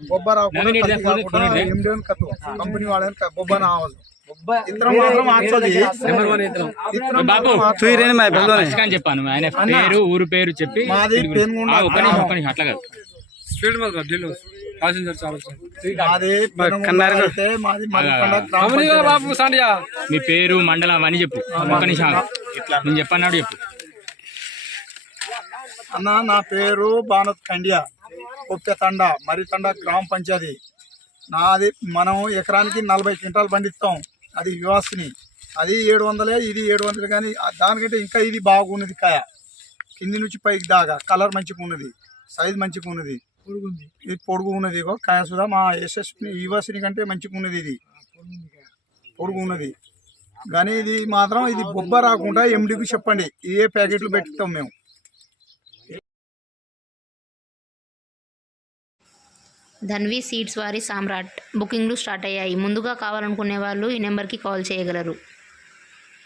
బొబ్బ రాకుండా నవీన్ కత్తి ఇదే ఫోన్ కాకుండా ఫోన్ ఇదే. ఎండియన్ కత్తు కంపెనీ వాళ్ళని క- బొబ్బ నావదు ఇతరం మాత్రం ఆచది నెంబర్ వన్ ఇతరం ఇతరం బాబు మాత్రం చూయిరేని మా పిల్లలోనే అని చెప్పాను ఆయన పేరు ఊరు పేరు చెప్పి అట్లా కాదు. స్పీడ్ మీ పేరు మండలం అని చెప్పు. ఒక్క నిమిషం. నేను చెప్పన్నాడు చెప్పు. అన్న నా పేరు భానత్ ఖండియా. ఉప్పెతండ మరితండ గ్రామ పంచాయతీ. నాది మనం ఎకరానికి నలభై క్వింటాలు పండిస్తాం. అది యువాసిని అది ఏడు వందలే ఇది ఏడు వందలు కానీ దానికంటే ఇంకా ఇది బాగున్నది కాయ. కింది నుంచి పైకి దాకా కలర్ మంచిగా ఉన్నది. సైజ్ మంచిగా ఉన్నది. ఇది పొడుగు ఉన్నది కాయ సుధా. మా యశస్విని యువాసిని కంటే మంచిగా ఉన్నది ఇది. పొడుగు ఉన్నది. కానీ ఇది మాత్రం ఇది బొబ్బ రాకుండా ఎండికి చెప్పండి. ఏ ప్యాకెట్లు పెట్టుతాం మేము. ధన్వి సీడ్స్ వారి సామ్రాట్ బుకింగ్లు స్టార్ట్ అయ్యాయి. ముందుగా కావాలనుకునే వాళ్ళు ఈ నెంబర్కి కాల్ చేయగలరు.